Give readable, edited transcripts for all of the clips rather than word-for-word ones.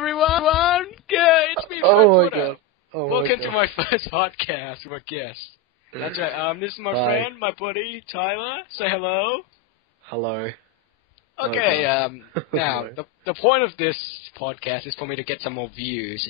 everyone. Yeah, it's me, FratBuddha. Welcome to my first podcast with a guest. That's right. This is my friend, my buddy, Tyler. Say hello. Hello. Okay, now, the point of this podcast is for me to get some more views.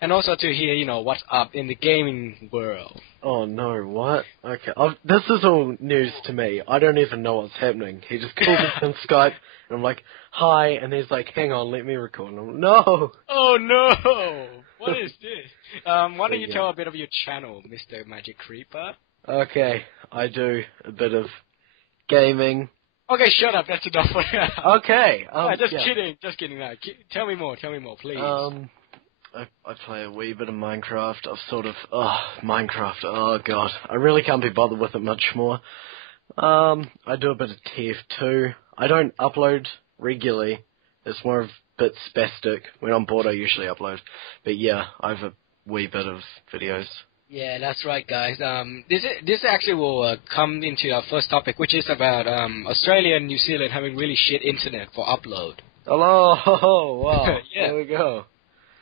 And also to hear, what's up in the gaming world. Oh, no, what? Okay, this is all news to me. I don't even know what's happening. He just called me on Skype, and I'm like, hi, and he's like, hang on, let me record. And I'm like, no! Oh, no! What is this? Why don't you tell a bit of your channel, Mr. MrMagicCreeper? Okay, I do a bit of gaming. Okay, shut up, that's enough for now. Okay, just kidding. No. Tell me more, please. I play a wee bit of Minecraft. Minecraft, oh god. I really can't be bothered with it much more. I do a bit of TF2. I don't upload regularly. It's more of a bit spastic. When I'm bored I usually upload. But yeah, I have a wee bit of videos. Yeah, that's right, guys. This actually will come into our first topic, which is about Australia and New Zealand having really shit internet for upload. Hello! Wow, yeah. There we go.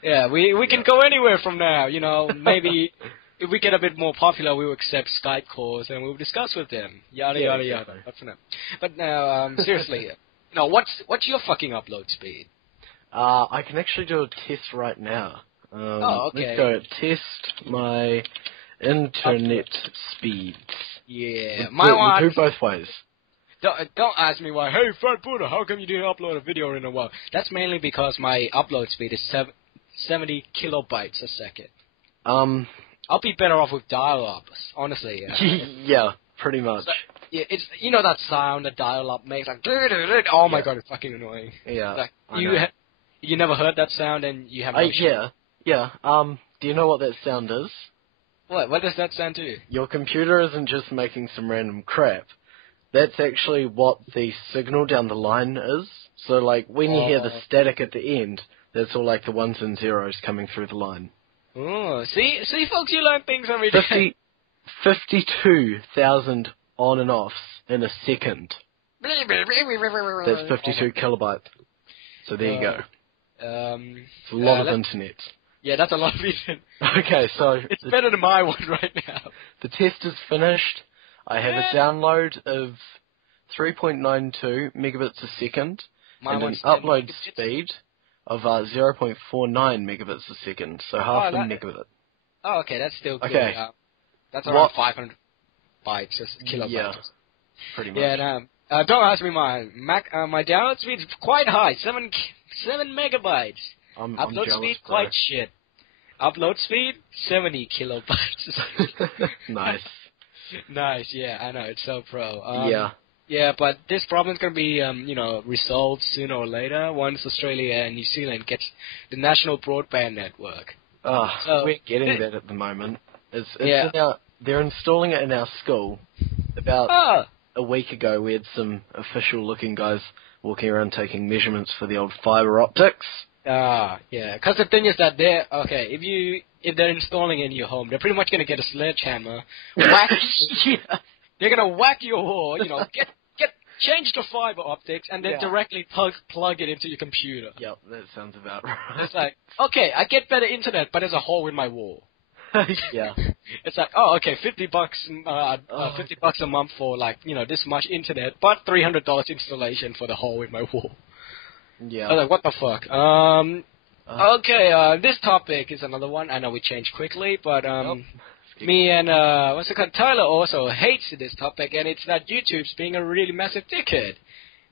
Yeah, we can go anywhere from now, maybe if we get a bit more popular, we'll accept Skype calls and we'll discuss with them, yada, yada. But now, seriously, what's your fucking upload speed? I can actually do a test right now. Okay. Let's go test my internet speeds. Yeah, we'll do both ways. Don't ask me why, hey, FratBuddha, how come you didn't upload a video in a while? That's mainly because my upload speed is 70 kilobytes a second. I'll be better off with dial-up, honestly. Yeah, pretty much. Yeah, it's that sound that dial-up makes, like, oh my god, it's fucking annoying. Yeah, like, you never heard that sound and you have no Yeah. Do you know what that sound is? What does that sound do? Your computer isn't just making some random crap. That's actually what the signal down the line is. So, like, when you hear the static at the end, that's all, like, the ones and zeros coming through the line. Oh, see, folks, you learn things every day. 52,000 on and offs in a second. That's 52 kilobytes. So there you go. It's a lot of internet. Yeah, that's a lot of internet. Okay, so... It's better than my one right now. The test is finished. I have a download of 3.92 megabits a second and an upload speed of 0.49 megabits a second, so half a megabit. Oh, okay, that's still good. Okay. That's around 500 bytes, kilobytes. Yeah, pretty much. Yeah, don't ask me my download speed is quite high, 7 megabytes. Upload speed, quite shit. Upload speed, 70 kilobytes. Nice. Nice, yeah, I know, it's so pro. Yeah. Yeah, but this problem's going to be, resolved sooner or later once Australia and New Zealand gets the national broadband network. So we're getting that at the moment. They're installing it in our school. About a week ago, we had some official-looking guys walking around taking measurements for the old fibre optics. Yeah, because the thing is that if they're installing it in your home, they're pretty much going to get a sledgehammer, they're going to whack your wall, change the fiber optics, and then directly plug it into your computer. Yep, that sounds about right. It's like, okay, I get better internet, but there's a hole in my wall. Yeah. It's like, $50 $50 a month for, this much internet, but $300 installation for the hole in my wall. Yeah. I was like, what the fuck? Okay, this topic is another one. I know we changed quickly, but me and Tyler also hates this topic, and it's that YouTube's being a really massive dickhead,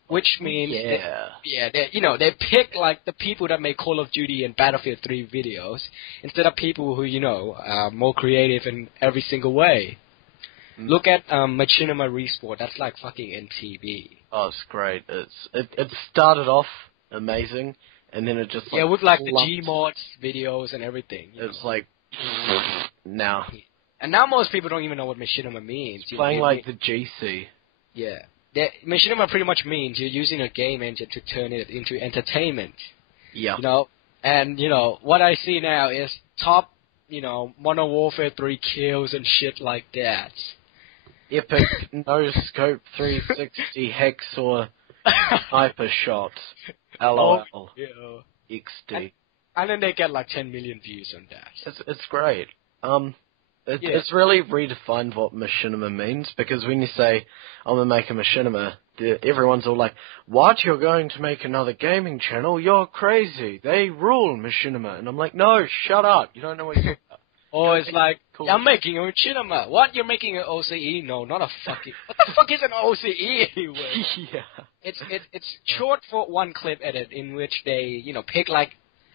which means they pick the people that make Call of Duty and Battlefield 3 videos instead of people who are more creative in every single way. Look at Machinima Resport. That's like fucking MTV. Oh, it's great. It started off amazing, and then it just with the Gmods videos and everything. It's like now. And now most people don't even know what Machinima means. Playing the GC. Yeah. Machinima pretty much means you're using a game engine to turn it into entertainment. Yeah. And what I see now is top, Modern Warfare 3 kills and shit like that. Epic no scope 360 hex or hyper shot. LOL. XD. And then they get like 10 million views on that. It's great. It's really redefined what machinima means, because when you say, I'm going to make a machinima, everyone's all like, what? You're going to make another gaming channel? You're crazy. They rule machinima. And I'm like, no, shut up. You don't know what you're Or it's like, cool. I'm making a machinima. What? You're making an OCE? No, not a fucking... What the fuck is an OCE anyway? Yeah. It's short for one clip edit in which they, pick like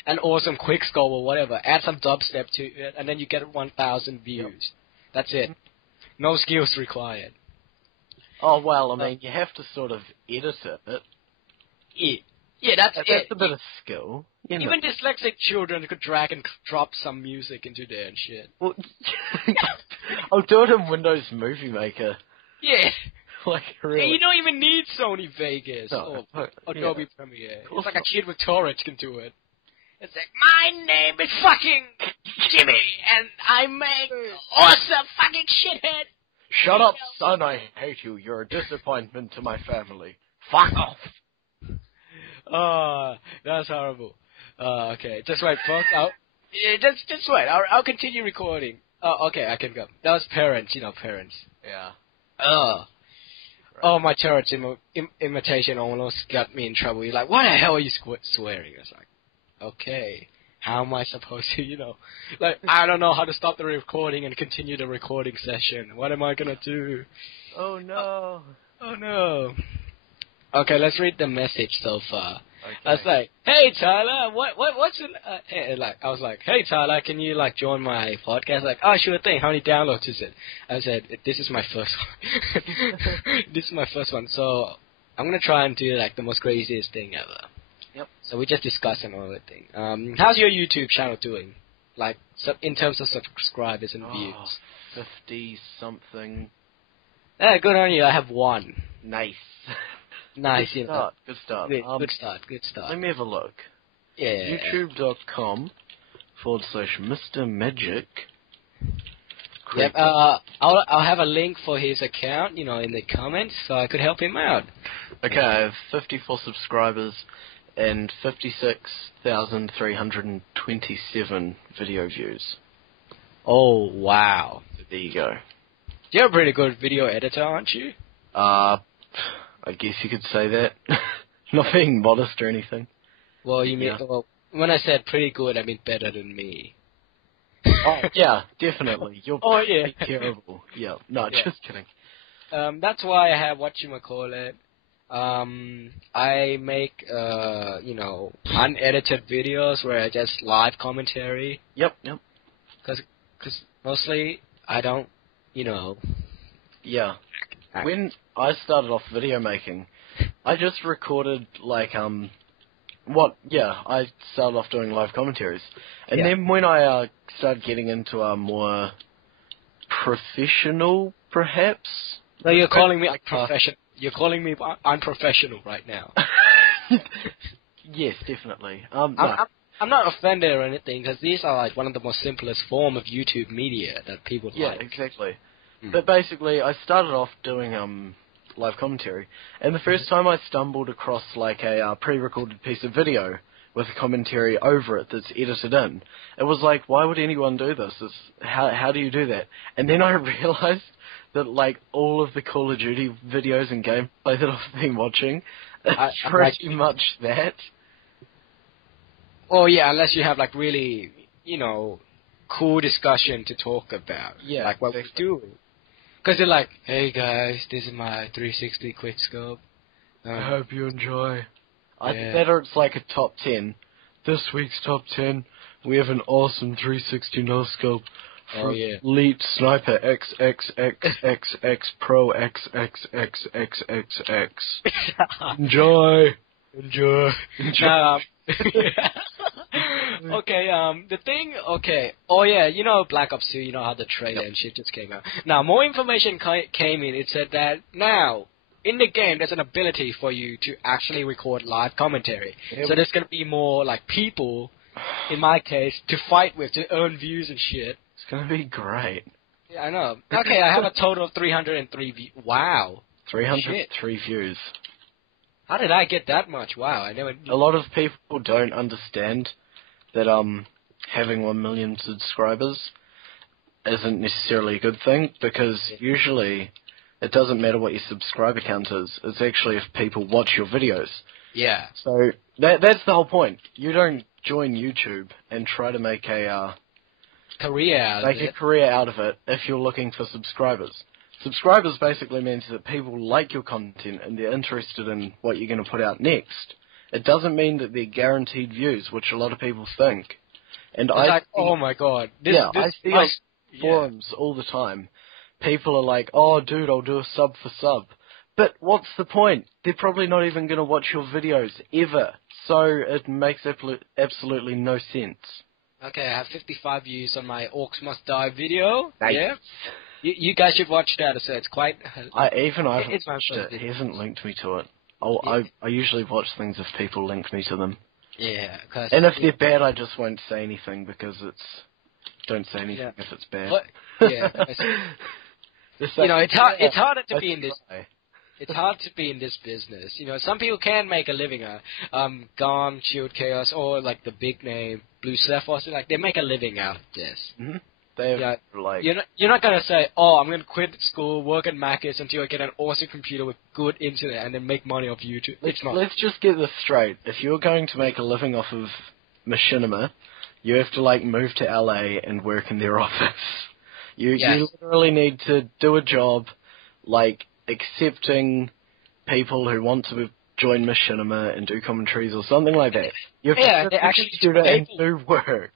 an awesome quick scope or whatever, add some dubstep to it, and then you get 1,000 views. Yep. That's it. No skills required. Oh, well, I mean, you have to sort of edit it. Yeah, that's a bit of skill. Even dyslexic children could drag and drop some music into there and shit. Well, I'll do it in Windows Movie Maker. Yeah. Like, really. And you don't even need Sony Vegas or Adobe Premiere. It's like a kid with torrents can do it. It's like, my name is fucking Jimmy, and I make awesome fucking shithead. Shut up, son, I hate you. You're a disappointment to my family. Fuck off. Oh, that's horrible. Okay, just wait, folks. Just wait. I'll continue recording. Oh, okay, I can go. That was parents, parents. Yeah. Oh, my Turret's imitation almost got me in trouble. You're like, why the hell are you swearing? I was like, okay, how am I supposed to, like, I don't know how to stop the recording and continue the recording session. What am I gonna do? Oh, no. Oh, no. Okay, let's read the message so far. Okay. I was like, hey, Tyler, what's in, I was like, hey, Tyler, can you, join my podcast? Like, oh, sure thing, how many downloads is it? I said, this is my first one. This is my first one, so I'm gonna try and do, the most craziest thing ever. Yep. So we just discussed another thing. How's your YouTube channel doing? In terms of subscribers and views? 50-something. Yeah, good on you, I have one. Nice. Nice, Good start. Good start. Let me have a look. Yeah. YouTube.com/MrMagic. Yep. I'll have a link for his account, in the comments, so I could help him out. Okay, I have 54 subscribers and 56,327 video views. Oh, wow. So there you go. You're a pretty good video editor, aren't you? I guess you could say that. Not being modest or anything. Well, well, when I said pretty good, I mean better than me. Oh, yeah, definitely. You're yeah. terrible. Yeah, no, yeah. Just kidding. That's why I have whatchamacallit. I make, unedited videos where I just live commentary. Yep. Because mostly I don't, Yeah. When I started off video making, I just recorded, I started off doing live commentaries. And then when I started getting into more professional, perhaps... No, you're calling me unprofessional. You're calling me unprofessional right now. Yes, definitely. I'm not offended or anything, because these are, one of the most simplest form of YouTube media that people like. Yeah, exactly. But basically, I started off doing live commentary, and the first time I stumbled across a pre-recorded piece of video with a commentary over it that's edited in, it was like, why would anyone do this? How do you do that? And then I realized that all of the Call of Duty videos and gameplay that I've been watching, it's pretty much that. Oh yeah, unless you have really, cool discussion to talk about. Yeah, like what we're doing. Because they're like, hey guys, this is my 360 quickscope. I hope you enjoy. Either that or it's a top 10. This week's top 10, we have an awesome 360 no-scope from Elite Sniper XXXXX Pro XXXXXX. Enjoy. The thing, oh yeah, Black Ops 2, how the trailer and shit just came out. Now, more information came in. It said that now, in the game, there's an ability for you to actually record live commentary. So there's going to be more, people, in my case, to fight with, to earn views and shit. It's going to be great. Yeah, I know. Okay, I have a total of 303 views. Wow. 303 views. How did I get that much? Wow, I never knew. A lot of people don't understand that having 1 million subscribers isn't necessarily a good thing, because usually it doesn't matter what your subscriber count is. It's actually if people watch your videos. Yeah. So that's the whole point. You don't join YouTube and try to make a career out of it if you're looking for subscribers. Subscribers basically means that people like your content and they're interested in what you're going to put out next. It doesn't mean that they're guaranteed views, which a lot of people think. And oh my god. I see on forums all the time. People are like, oh dude, I'll do a sub for sub. But what's the point? They're probably not even going to watch your videos, ever. So it makes absolutely no sense. Okay, I have 55 views on my Orcs Must Die video. Nice. Yeah. You guys should watch that. So it's quite... I haven't watched it. He hasn't linked me to it. I usually watch things if people link me to them. Yeah. And if they're bad, I just won't say anything, because don't say anything if it's bad. Yeah. It's harder to be in this... It's hard to be in this business. You know, some people can make a living. Gone, Shield Chaos, or like the big name, Blue Ceph, or like they make a living out of this. Mm-hmm. You're not gonna say, oh, I'm gonna quit school, work at Macca's until I get an awesome computer with good internet, and then make money off YouTube. Let's just get this straight. If you're going to make a living off of machinima, you have to move to LA and work in their office. You literally need to do a job accepting people who want to join machinima and do commentaries or something like that. You have to actually do that and do work.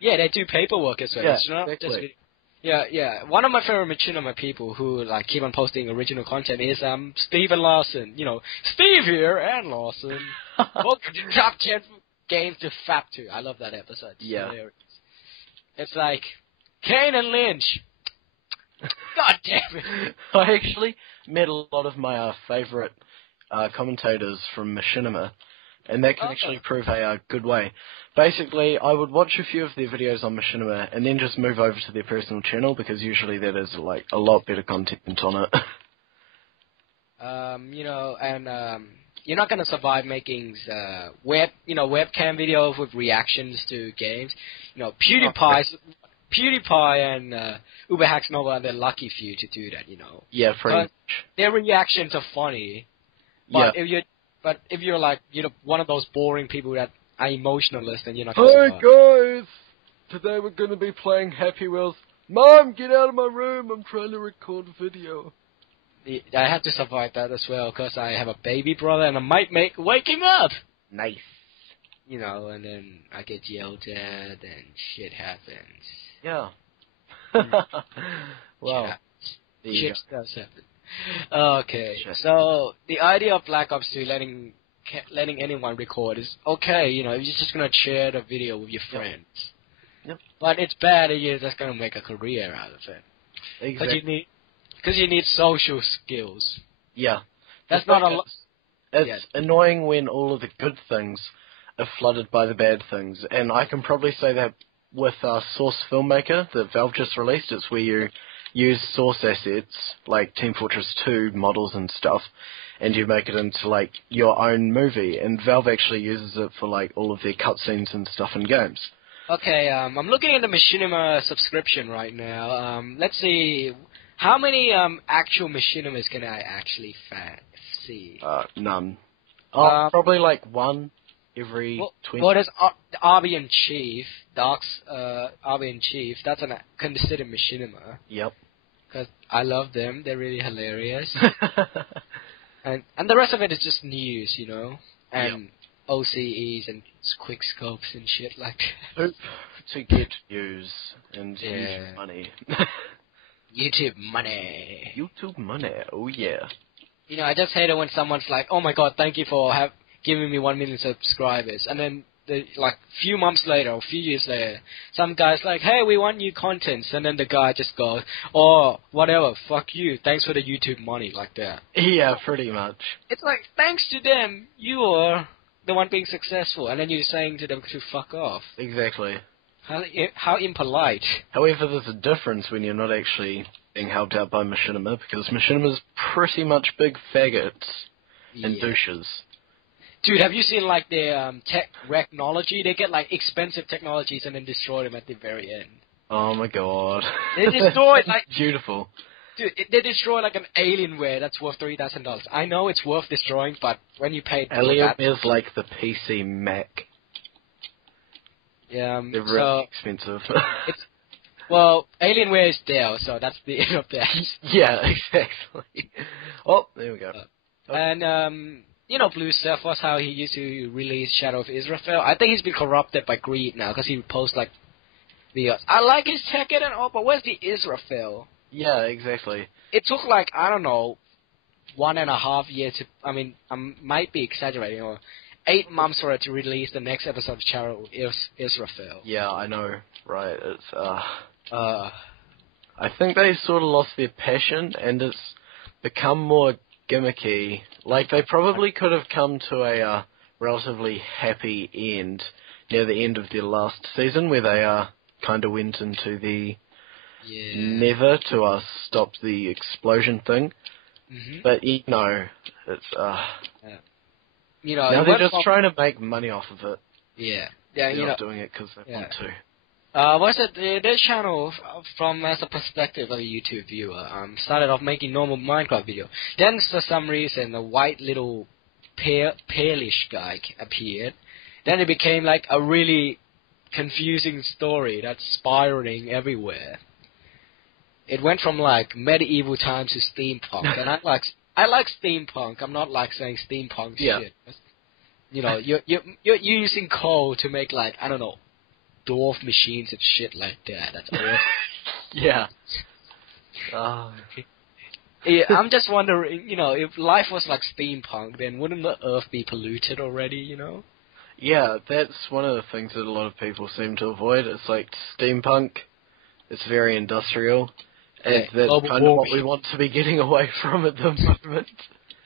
Yeah, they do paperwork as well. Yeah, it's not exactly. Yeah. One of my favorite machinima people who keep on posting original content is Steve and Lawson. You know, Steve here and Lawson. Welcome to Top 10 Games to Fap to. I love that episode. Yeah. It's like Kane and Lynch. God damn it! I actually met a lot of my favorite commentators from machinima, and that can actually prove a good way. Basically, I would watch a few of their videos on machinima and then just move over to their personal channel, because usually that is a lot better content on it. You're not gonna survive making webcam videos with reactions to games. You know, PewDiePie and Uberhacks Nova, they're lucky for you to do that, you know. Yeah, pretty much. Their reactions are funny, but if you're one of those boring people that are emotionalist, then you're not gonna survive. Hey guys! Today we're gonna be playing Happy Wheels. Mom, get out of my room! I'm trying to record a video. I have to survive that as well, because I have a baby brother and I might wake him up! Nice. You know, and then I get yelled at and shit happens. Yeah. Well, shit does happen. Okay, so the idea of Black Ops 2 letting anyone record is okay, you know, you're just gonna share the video with your friends. Yep. But it's bad that you're just gonna make a career out of it. Exactly. Because you need social skills. Yeah. That's not a lot. It's annoying when all of the good things are flooded by the bad things, and I can probably say that with Source Filmmaker that Valve just released. It's where you use Source assets like Team Fortress 2 models and stuff, and you make it into your own movie. And Valve actually uses it for all of their cutscenes and stuff in games. Okay, I'm looking at the Machinima subscription right now. Let's see, how many actual Machinimas can I actually see? None. Probably one. Every 20. Well, there's the RB in Chief, Doc's RB in Chief. That's considered machinima. Yep. Because I love them. They're really hilarious. and the rest of it is just news, you know, and OCEs and quick scopes and shit like that. To get views and YouTube money. YouTube money. YouTube money. Oh yeah. You know, I just hate it when someone's like, "Oh my god, thank you for giving me 1 million subscribers," and then few months later or a few years later, some guy's like, "Hey, we want new content," and then the guy just goes, "Oh, whatever, fuck you, thanks for the YouTube money," like that. Yeah, pretty much. It's like, thanks to them, you are the one being successful, and then you're saying to them to fuck off. Exactly. How impolite. However, there's a difference when you're not actually being helped out by machinima, because machinima's pretty much big faggots and douches. Dude, have you seen like their technology? They get like expensive technologies and then destroy them at the very end. Oh my god. They destroy like beautiful. Dude, they destroy like an Alienware that's worth $3,000. I know it's worth destroying, but when you pay Alienware is like the PC Mac. Yeah, they're really expensive. Well, Alienware is Dell, so that's the end of that. Yeah, exactly. Oh, there we go. And you know, Blue Cephos, how he used to release Shadow of Israel. I think he's been corrupted by greed now because he posts like videos. I like his tech and all, but where's the Israel? Yeah, exactly. It took like, I don't know, 1.5 years to, I mean, I might be exaggerating, or 8 months for it to release the next episode of Shadow of Israel. Yeah, I know, right, it's, I think they sort of lost their passion, and it's become more gimmicky. Like, they probably could have come to a, relatively happy end near the end of their last season, where they, kind of went into the never to stop the explosion thing. Mm-hmm. But you know, it's you know, now they're just trying to make money off of it. Yeah, they're you not know, doing it because they want to. What's it? Their channel, from as a perspective of a YouTube viewer, started off making normal Minecraft video. Then for some reason, a white little palish guy appeared. Then it became like a really confusing story that's spiraling everywhere. It went from like medieval times to steampunk, and I like steampunk. I'm not like saying steampunk shit. You know, you're using coal to make like, I don't know, dwarf machines and shit like that. That's awesome. Yeah. Yeah, I'm just wondering, you know, if life was like steampunk, then wouldn't the Earth be polluted already? You know. Yeah, that's one of the things that a lot of people seem to avoid. It's like steampunk. It's very industrial. And that's kind of what we want to be getting away from at the moment.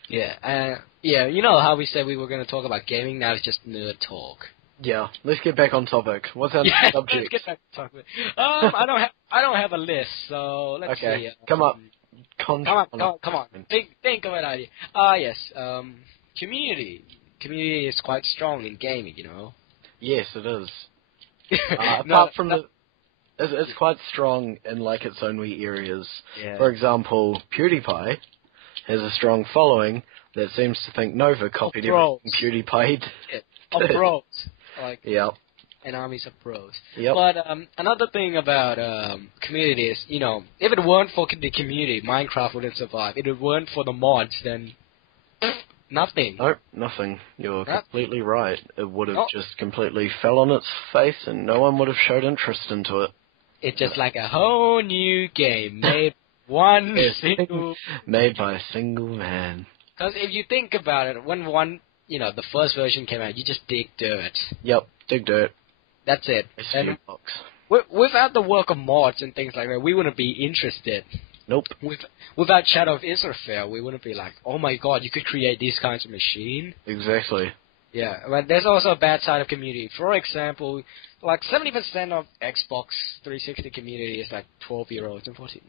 Yeah, you know how we said we were going to talk about gaming, now it's just nerd talk. Yeah, let's get back on topic. What's our next subject? Let's get back on topic. I don't have a list, so let's see. Come on. Come on. Think of an idea. Yes, community. Community is quite strong in gaming, you know. Yes, it is. Apart from it's quite strong in like its own wee areas. Yeah. For example, PewDiePie has a strong following that seems to think Nova copied everything PewDiePie did. Of bros. Like, yep. And armies of bros. Yep. But another thing about community is, you know, if it weren't for the community, Minecraft wouldn't survive. If it weren't for the mods, then nothing. Nope, nothing. You're completely right. It would have just completely fell on its face and no one would have showed interest into it. It's just like a whole new game made made by a single man. Because if you think about it, when the first version came out, you just dig dirt. Yep, dig dirt. That's it. And without the work of mods and things like that, we wouldn't be interested. Nope. Without Shadow of Israel, we wouldn't be like, oh my god, you could create these kinds of machine. Exactly. Yeah, but there's also a bad side of community. For example, like 70% of Xbox 360 community is like 12-year-olds and 14.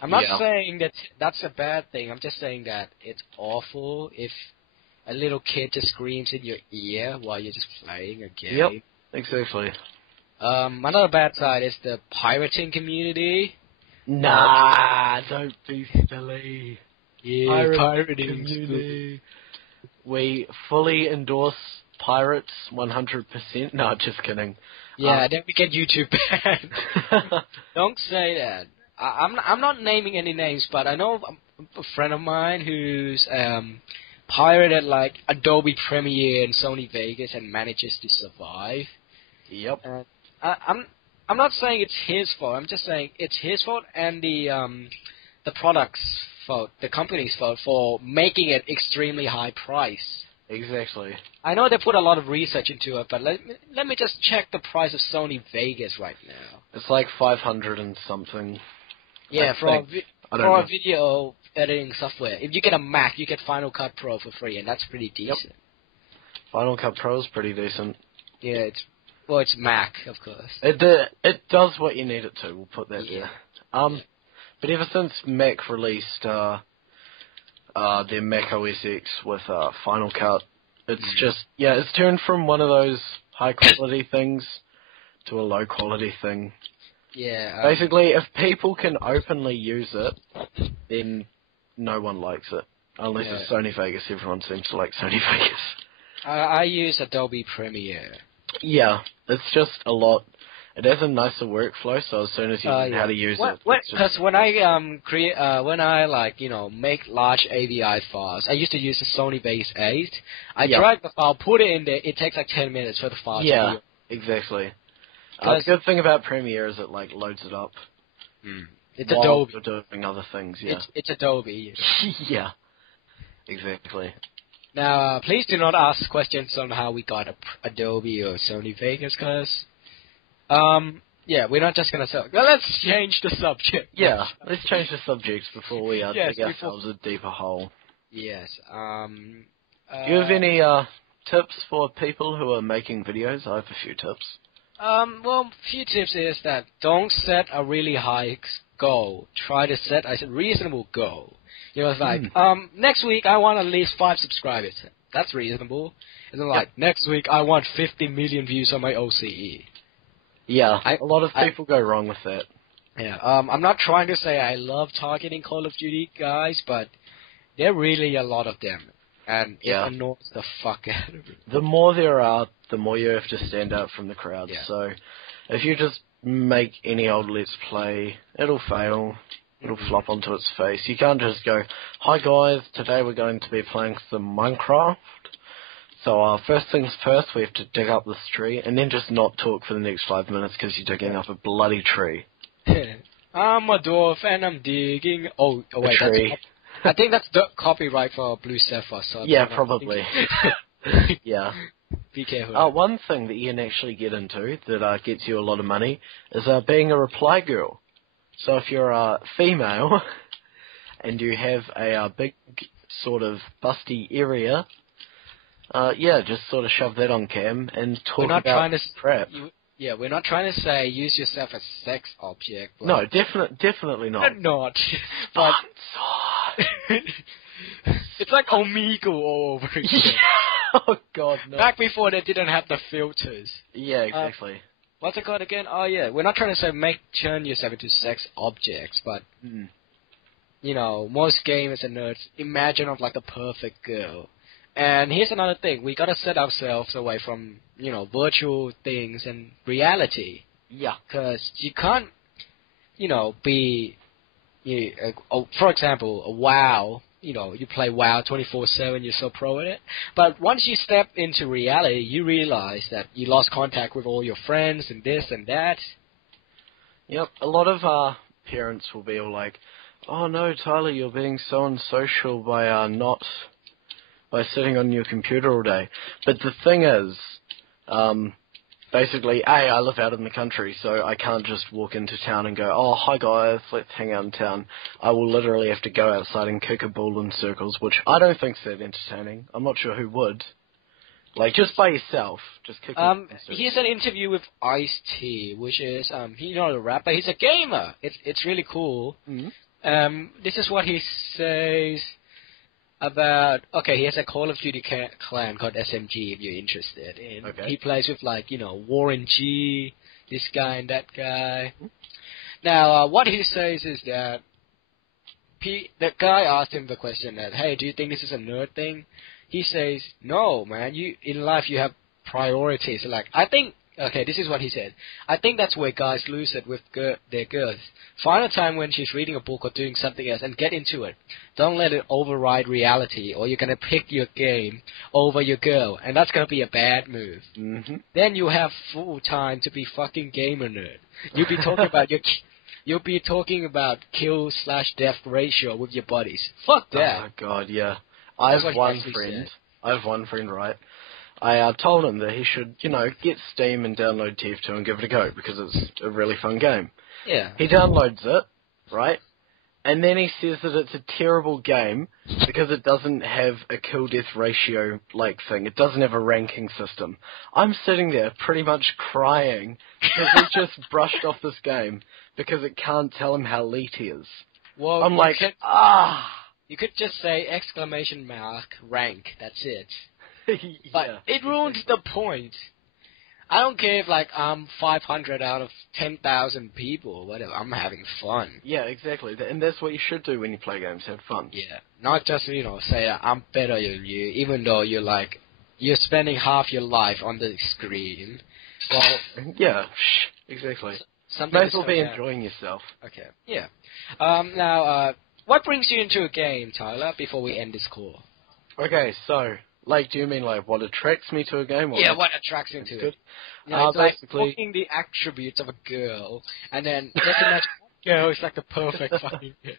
I'm not saying that that's a bad thing. I'm just saying that it's awful if a little kid just screams in your ear while you're just playing a game. Yep, exactly. Another bad side is the pirating community. Nah, don't be silly. Yeah, pirating community. We fully endorse pirates 100%. No, just kidding. Yeah, then we get YouTube banned. Don't say that. I'm not naming any names, but I know a friend of mine who's pirated like Adobe Premiere and Sony Vegas and manages to survive. Yep. I'm not saying it's his fault. I'm just saying it's his fault and the product's fault, the company's fault for making it extremely high price. Exactly. I know they put a lot of research into it, but let me just check the price of Sony Vegas right now. It's like 500 and something. Yeah, for a video editing software. If you get a Mac, you get Final Cut Pro for free, and that's pretty decent. Yep. Final Cut Pro is pretty decent. Yeah, it's Mac, of course. It does what you need it to. We'll put that there. But ever since Mac released their Mac OS X with Final Cut It's just, it's turned from one of those high-quality things to a low-quality thing. Yeah. Basically, if people can openly use it, then no one likes it. Unless it's Sony Vegas, everyone seems to like Sony Vegas. I use Adobe Premiere. Yeah, it's just a lot. It has a nicer workflow, so as soon as you know how to use it, because when I make large AVI files, I used to use the Sony Base 8. I drag the file, put it in there. It takes like 10 minutes for the file to be. Exactly. The good thing about Premiere is it loads it up. It's Adobe. You're doing other things. Yeah. It's Adobe. Yeah. Exactly. Now, please do not ask questions on how we got Adobe or Sony Vegas, because, we're not just going to say, well, let's change the subject. Yeah, let's change the subject before we dig ourselves a deeper hole. Yes. Do you have any tips for people who are making videos? I have a few tips. Few tips is that don't set a really high goal. Try to set a reasonable goal. It's like, next week I want at least 5 subscribers. That's reasonable. And then next week I want 50 million views on my OCE. Yeah, a lot of people go wrong with that. Yeah, I'm not trying to say I love targeting Call of Duty guys, but there are really a lot of them. And it annoys the fuck out of me. The more there are, the more you have to stand out from the crowd. Yeah. So if you just make any old Let's Play, it'll fail. It'll flop onto its face. You can't just go, hi guys, today we're going to be playing some Minecraft. So first things first, we have to dig up this tree, and then just not talk for the next 5 minutes because you're digging up a bloody tree. I'm a dwarf and I'm digging... Oh wait, tree. I think that's the copyright for Blue Sapphire. So yeah, probably. Yeah. Be careful. One thing that you can actually get into that gets you a lot of money is being a reply girl. So if you're a female and you have a big sort of busty area, just sort of shove that on cam and talk about crap. We're not trying to say use yourself as sex object. No, definitely not. Not. But it's like Omegle all over again. Oh God, no. Back before they didn't have the filters. Yeah, exactly. What's it called again? Oh yeah, we're not trying to say turn yourself into sex objects, but most gamers and nerds imagine of like a perfect girl. And here's another thing: we gotta set ourselves away from virtual things and reality. Yeah, because you can't, be, for example, WoW. You play WoW 24/7, you're so pro at it. But once you step into reality, you realize that you lost contact with all your friends and this and that. Yep, a lot of parents will be all like, oh no, Tyler, you're being so unsocial by sitting on your computer all day. But the thing is, basically, I live out in the country, so I can't just walk into town and go, oh, hi guys, let's hang out in town. I will literally have to go outside and kick a ball in circles, which I don't think's that entertaining. I'm not sure who would. Just by yourself, just kicking in circles. Here's an interview with Ice-T, which is, he's not a rapper, he's a gamer. It's really cool. Mm-hmm. This is what he says about, he has a Call of Duty clan called SMG if you're interested. And he plays with Warren G, this guy and that guy. Now, what he says is that the guy asked him the question that, hey, do you think this is a nerd thing? He says, no, man, in life you have priorities. I think, this is what he said. I think that's where guys lose it with their girls. Find a time when she's reading a book or doing something else and get into it. Don't let it override reality or you're going to pick your game over your girl. And that's going to be a bad move. Mm-hmm. Then you have full time to be fucking gamer nerd. You'll be talking about kill/death ratio with your buddies. Fuck that. Oh, God, yeah. I have one friend, right? I told him that he should, get Steam and download TF2 and give it a go because it's a really fun game. Yeah. He downloads it, right? And then he says that it's a terrible game because it doesn't have a kill-death ratio thing. It doesn't have a ranking system. I'm sitting there pretty much crying because he's just brushed off this game because it can't tell him how elite he is. Well, I'm You could just say !rank. That's it. But it ruins the point. I don't care if, like, I'm 500 out of 10,000 people or whatever. I'm having fun. Yeah, exactly. And that's what you should do when you play games, have fun. Yeah. Not just, say, I'm better than you, even though you're spending half your life on the screen. Well... Yeah, exactly. May as well be enjoying yourself. Okay, yeah. Now, what brings you into a game, Tyler, before we end this call? Okay, so... Like, do you mean, like, what attracts me to a game? Yeah, what attracts you to it? It's basically... like looking the attributes of a girl, and then just imagine that girl is like the perfect fucking girl.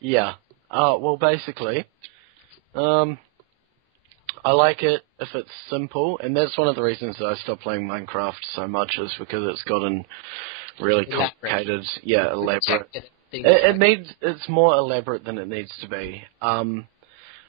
Yeah. Well, basically, I like it if it's simple, and that's one of the reasons that I stopped playing Minecraft so much, is because it's gotten really complicated. Yeah, elaborate. It's more elaborate than it needs to be.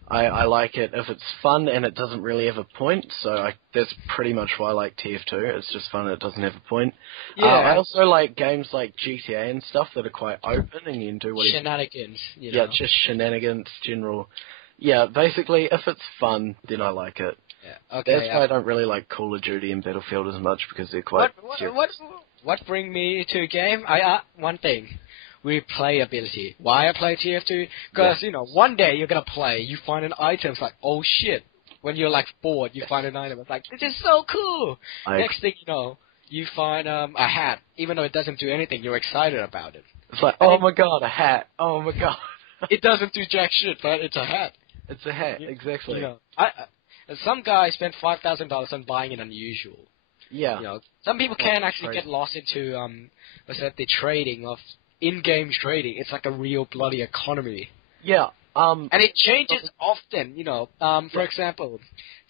I like it if it's fun and it doesn't really have a point, so that's pretty much why I like TF2. It's just fun and it doesn't have a point. Yeah. I also like games like GTA and stuff that are quite open and you can do what shenanigans, Yeah, just shenanigans, general. Yeah, basically, if it's fun, then I like it. Yeah, okay. That's why I don't really like Call of Duty and Battlefield as much, because they're quite... What bring me to a game? One thing. Replayability. Why I play TF2? Because, one day you're going to play, you find an item, it's like, oh shit. When you're, like, bored, you find an item, it's like, this is so cool! Next thing you know, you find a hat. Even though it doesn't do anything, you're excited about it. It's like, oh my god, a hat. Oh my god. It doesn't do jack shit, but it's a hat. It's a hat, exactly. Some guy spent $5,000 on buying an unusual. Yeah. Some people can actually get lost into, the trading of... in-game trading. It's like a real bloody economy. Yeah. And it changes often, For example,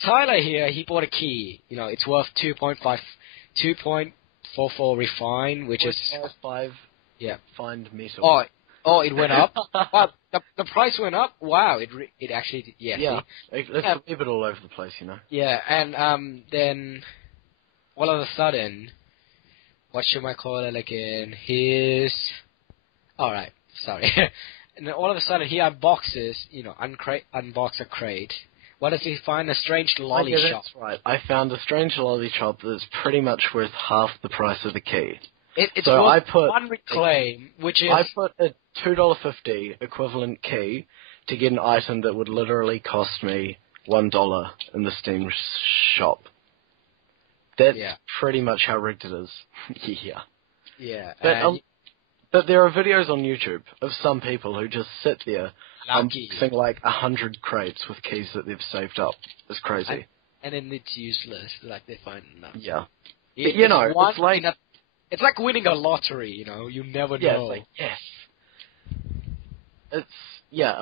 Tyler here, he bought a key. It's worth 2.44 refine, which is... 5 refined metal. Oh, it went up? Wow, the price went up? Wow, it actually... Yeah. It's a bit all over the place, Yeah, and then all of a sudden, what should I call it again? Alright, sorry. And then all of a sudden he unboxes, unbox a crate. What does he find? A strange lolly shop. That's right. I found a strange lolly shop that's pretty much worth half the price of the key. It's worth one reclaim, which is... I put a $2.50 equivalent key to get an item that would literally cost me $1 in the Steam shop. That's pretty much how rigged it is. Yeah. But there are videos on YouTube of some people who just sit there unboxing like 100 crates with keys that they've saved up. It's crazy. And then it's useless. Like, they find nothing. Yeah. But, it's like winning a lottery, You never know. It's like, yes.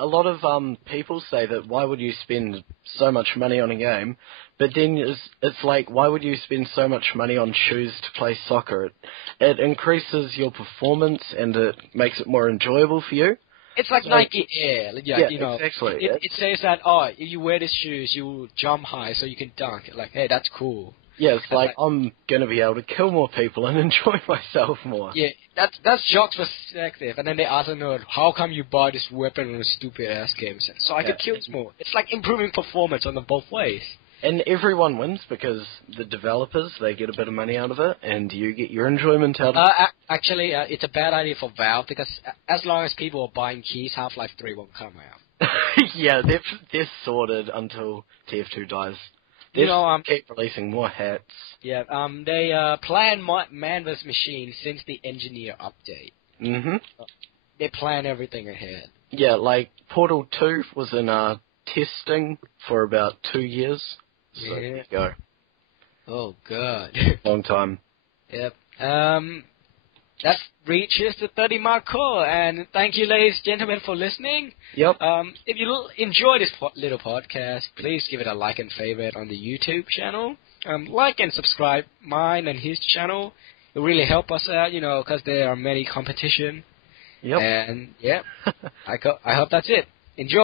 A lot of people say that why would you spend so much money on a game, but then it's like, why would you spend so much money on shoes to play soccer? It increases your performance and it makes it more enjoyable for you. It's like Nike Air. Exactly. It says that, if you wear these shoes, you jump high so you can dunk. Like, hey, that's cool. Yeah, it's like, I'm going to be able to kill more people and enjoy myself more. Yeah, that's Jock's perspective. And then they ask a nerd, how come you buy this weapon on a stupid-ass game? So I can kill more. It's like improving performance on both ways. And everyone wins because the developers, they get a bit of money out of it, and you get your enjoyment out of it. Actually, it's a bad idea for Valve, because as long as people are buying keys, Half-Life 3 won't come out. Yeah, they're sorted until TF2 dies. They keep releasing more hats. Yeah, they plan Man vs. Machine since the Engineer update. Mm-hmm. They plan everything ahead. Yeah, like Portal 2 was in testing for about 2 years. So there you go. Oh, God. Long time. Yep. That reaches the 30-mark call, and thank you, ladies and gentlemen, for listening. Yep. If you enjoy this little podcast, please give it a like and favorite on the YouTube channel. Like and subscribe mine and his channel. It really help us out, because there are many competition. Yep. And, I hope that's it. Enjoy.